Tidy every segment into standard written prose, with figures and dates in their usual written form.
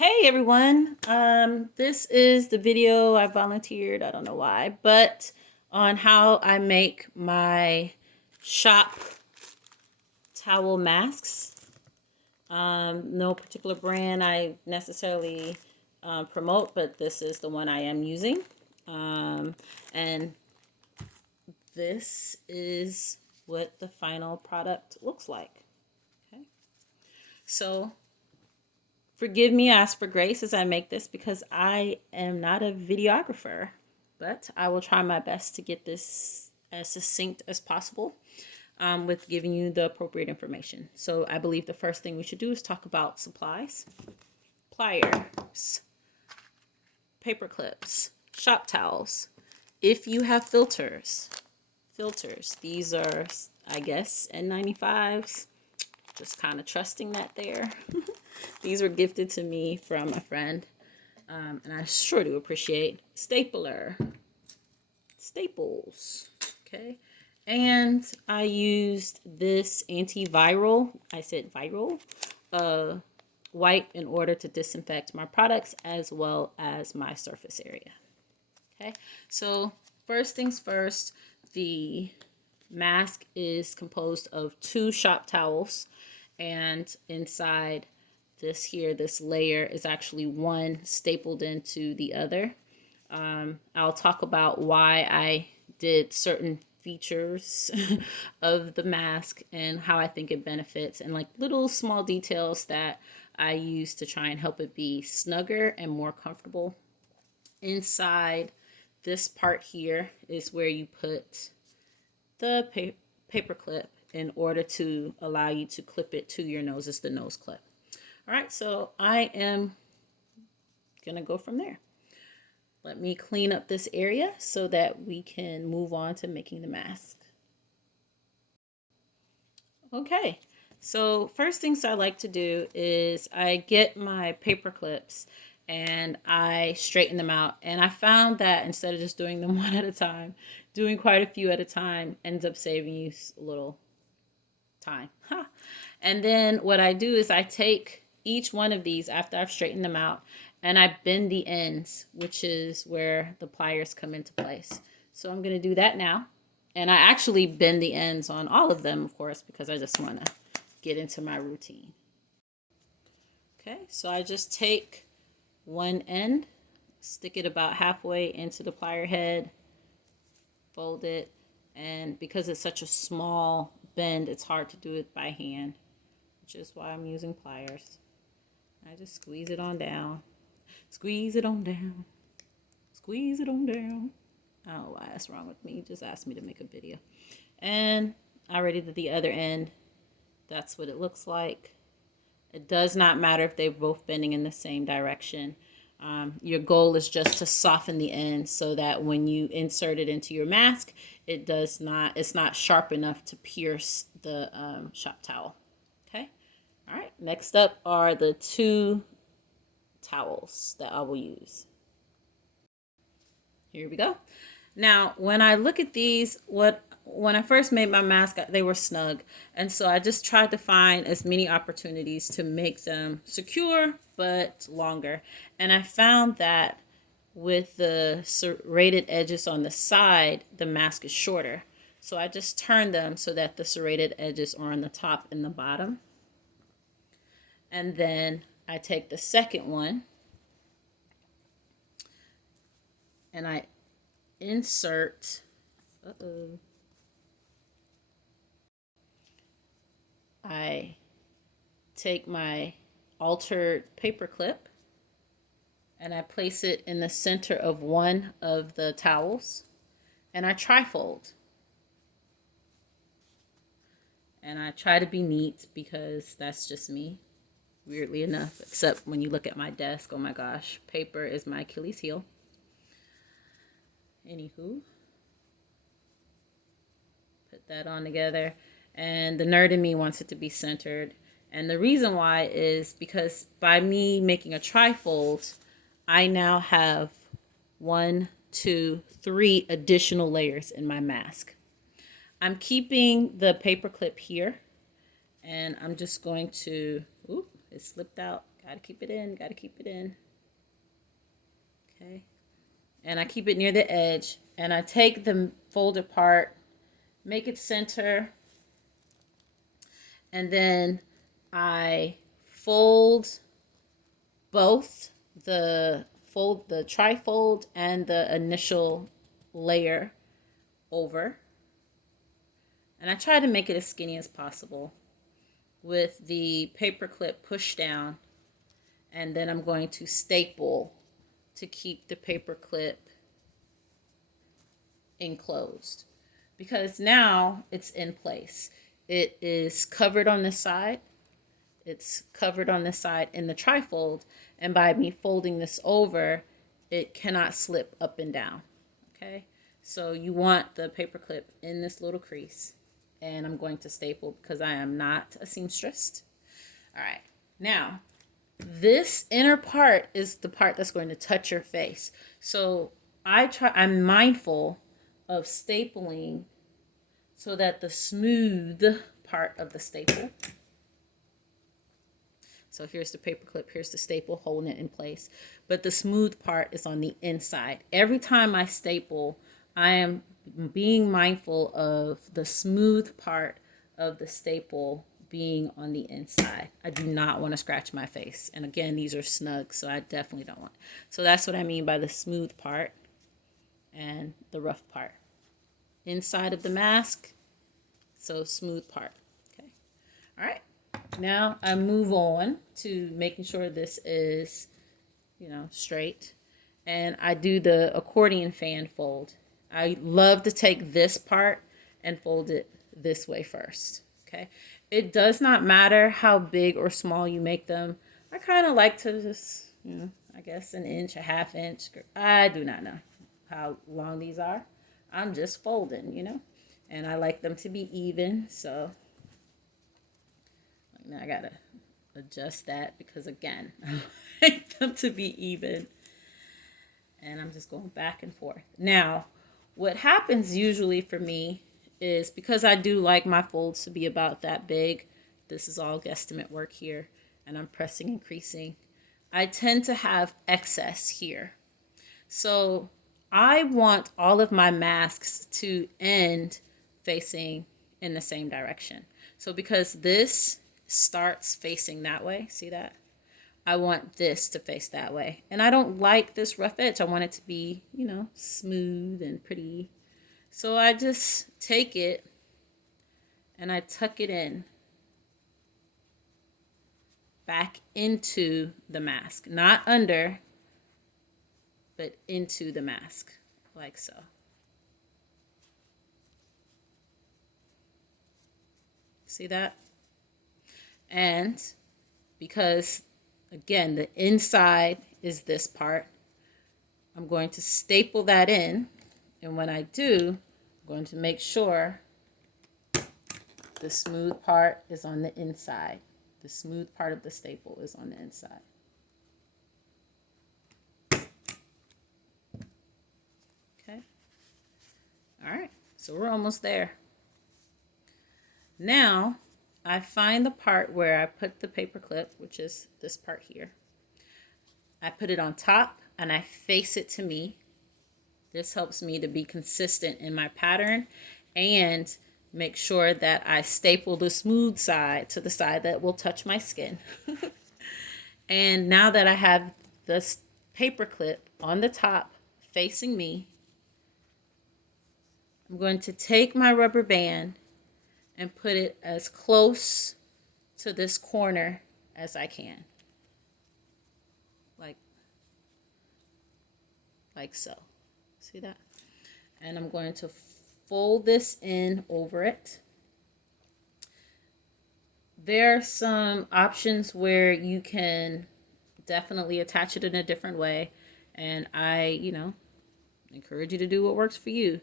Hey everyone, this is the video I volunteered, I don't know why, but on how I make my shop towel masks. No particular brand I necessarily promote, but this is the one I am using. And this is what the final product looks like. Okay, so forgive me, ask for grace as I make this because I am not a videographer, but I will try my best to get this as succinct as possible with giving you the appropriate information. So I believe the first thing we should do is talk about supplies, pliers, paper clips, shop towels. If you have filters, these are, I guess, N95s. Just kind of trusting that there. These were gifted to me from a friend, and I sure do appreciate. Stapler, staples, okay. And I used this antiviral, I said viral, wipe in order to disinfect my products as well as my surface area. Okay, so first things first, the mask is composed of 2 shop towels, and inside this layer is actually one stapled into the other. I'll talk about why I did certain features of the mask and how I think it benefits, and like little small details that I use to try and help it be snugger and more comfortable. Inside this part here is where you put the paper clip in order to allow you to clip it to your nose. It's the nose clip. All right, so I am gonna go from there. Let me clean up this area so that we can move on to making the mask. Okay, so first things I like to do is I get my paper clips and I straighten them out. And I found that instead of just doing them one at a time, doing quite a few at a time ends up saving you a little time. And then what I do is I take each one of these after I've straightened them out and I bend the ends, which is where the pliers come into place. So I'm going to do that now. And I actually bend the ends on all of them, of course, because I just want to get into my routine. Okay, so I just take one end, stick it about halfway into the plier head, fold it, and because it's such a small bend, it's hard to do it by hand, which is why I'm using pliers. I just squeeze it on down, squeeze it on down, squeeze it on down. I don't know why that's wrong with me. He just asked me to make a video. And I already did the other end. That's what it looks like. It does not matter if they're both bending in the same direction. Your goal is just to soften the end so that when you insert it into your mask, it's not sharp enough to pierce the shop towel. Okay. All right. Next up are the 2 towels that I will use. Here we go. Now, when I look at these, when I first made my mask, they were snug. And so I just tried to find as many opportunities to make them secure, but longer. And I found that with the serrated edges on the side, the mask is shorter. So I just turned them so that the serrated edges are on the top and the bottom. And then I take the second one and I insert, I take my altered paper clip and I place it in the center of one of the towels and I trifold. And I try to be neat because that's just me, weirdly enough, except when you look at my desk, oh my gosh, paper is my Achilles heel. Anywho, put that on together, and the nerd in me wants it to be centered. And the reason why is because by me making a trifold, I now have 1, 2, 3 additional layers in my mask. I'm keeping the paper clip here, and I'm just going to it slipped out. Gotta keep it in, gotta keep it in. Okay. And I keep it near the edge. And I take the folded part, make it center, and then I fold both the trifold and the initial layer over. And I try to make it as skinny as possible with the paper clip pushed down. And then I'm going to staple to keep the paper clip enclosed, because now it's in place. It is covered on this side. It's covered on this side in the trifold, and by me folding this over, it cannot slip up and down. Okay, so you want the paper clip in this little crease, and I'm going to staple because I am not a seamstress. All right, now this inner part is the part that's going to touch your face. So I'm mindful of stapling so that the smooth part of the staple. So here's the paper clip, here's the staple holding it in place. But the smooth part is on the inside. Every time I staple, I am being mindful of the smooth part of the staple being on the inside. I do not want to scratch my face. And again, these are snug, so I definitely don't want. So that's what I mean by the smooth part and the rough part. Inside of the mask, so smooth part. Okay. All right. Now I move on to making sure this is, straight. And I do the accordion fan fold. I love to take this part and fold it this way first. Okay. It does not matter how big or small you make them. I kind of like to just, I guess an inch, a half inch. I do not know how long these are. I'm just folding, and I like them to be even. So now I gotta adjust that because again, I like them to be even. And I'm just going back and forth. Now, what happens usually for me is, because I do like my folds to be about that big, this is all guesstimate work here, and I'm pressing and creasing, I tend to have excess here. So I want all of my masks to end facing in the same direction. So because this starts facing that way, see that? I want this to face that way. And I don't like this rough edge. I want it to be, smooth and pretty. So I just take it and I tuck it in back into the mask. Not under, but into the mask, like so. See that? And because, again, the inside is this part, I'm going to staple that in. And when I do, I'm going to make sure the smooth part is on the inside. The smooth part of the staple is on the inside. Okay. All right. So we're almost there. Now, I find the part where I put the paper clip, which is this part here. I put it on top and I face it to me. This helps me to be consistent in my pattern and make sure that I staple the smooth side to the side that will touch my skin. And now that I have this paper clip on the top facing me, I'm going to take my rubber band and put it as close to this corner as I can. Like so. See that? And I'm going to fold this in over it. There are some options where you can definitely attach it in a different way. And I, encourage you to do what works for you.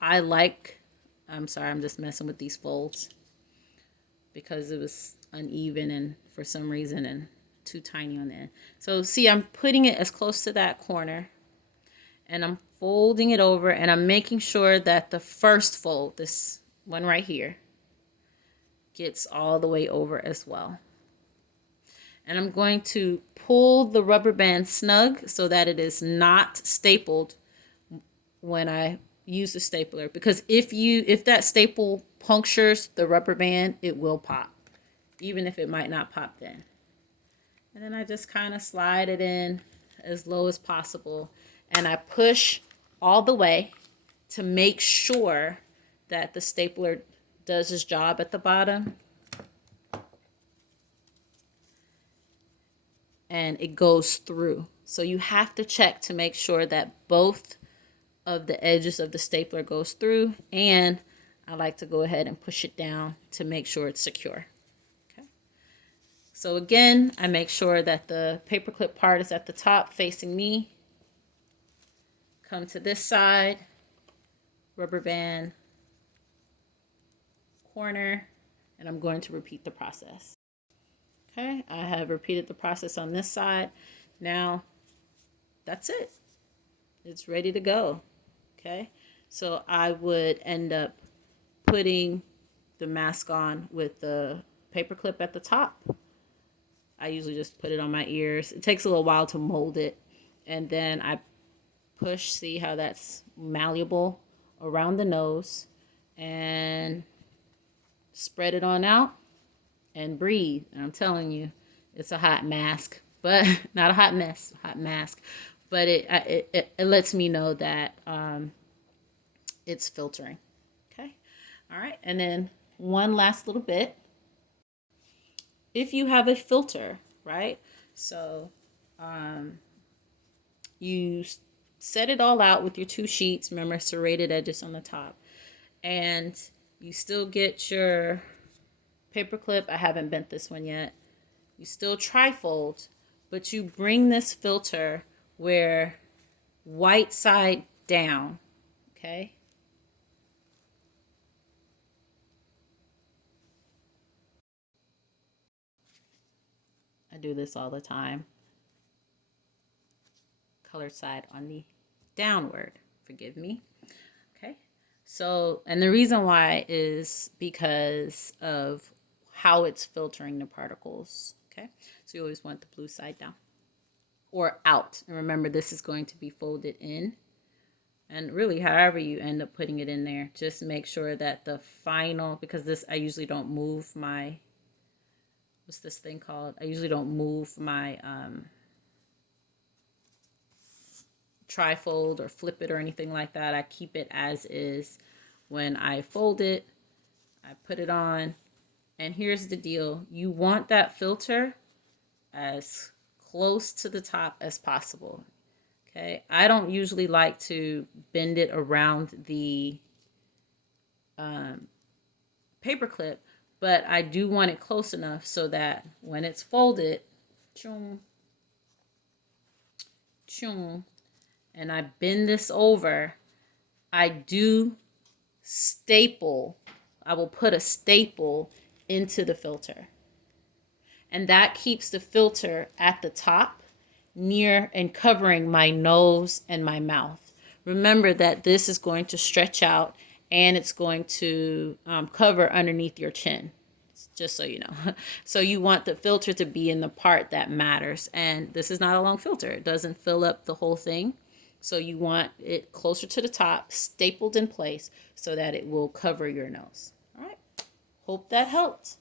I'm sorry, I'm just messing with these folds because it was uneven and for some reason and too tiny on the end. So see, I'm putting it as close to that corner and I'm folding it over and I'm making sure that the first fold, this one right here, gets all the way over as well. And I'm going to pull the rubber band snug so that it is not stapled when I use the stapler, because if that staple punctures the rubber band, it will pop, even if it might not pop then. And then I just kind of slide it in as low as possible, and I push all the way to make sure that the stapler does its job at the bottom and it goes through. So you have to check to make sure that both of the edges of the stapler goes through, and I like to go ahead and push it down to make sure it's secure. Okay. So again, I make sure that the paperclip part is at the top facing me. Come to this side, rubber band, corner, and I'm going to repeat the process. Okay, I have repeated the process on this side. Now, that's it. It's ready to go. Okay, so I would end up putting the mask on with the paper clip at the top. I usually just put it on my ears. It takes a little while to mold it. And then I push, see how that's malleable, around the nose, and spread it on out and breathe. And I'm telling you, it's a hot mask, but not a hot mess, hot mask. But it lets me know that it's filtering. Okay. All right. And then one last little bit. If you have a filter, right? So you set it all out with your 2 sheets. Remember, serrated edges on the top. And you still get your paper clip. I haven't bent this one yet. You still trifold, but you bring this filter where white side down, okay? I do this all the time. Colored side on the downward, forgive me. Okay, so, and the reason why is because of how it's filtering the particles. Okay, so you always want the blue side down or out. And remember, this is going to be folded in. And really, however you end up putting it in there, just make sure that the final, because this, I usually don't move my, what's this thing called? I usually don't move my trifold or flip it or anything like that. I keep it as is. When I fold it, I put it on. And here's the deal. You want that filter as close to the top as possible. Okay, I don't usually like to bend it around the paper clip, but I do want it close enough so that when it's folded, choom, choom, and I bend this over, I do staple. I will put a staple into the filter. And that keeps the filter at the top, near and covering my nose and my mouth. Remember that this is going to stretch out and it's going to cover underneath your chin, just so you know. So you want the filter to be in the part that matters. And this is not a long filter. It doesn't fill up the whole thing. So you want it closer to the top, stapled in place so that it will cover your nose. All right. Hope that helped.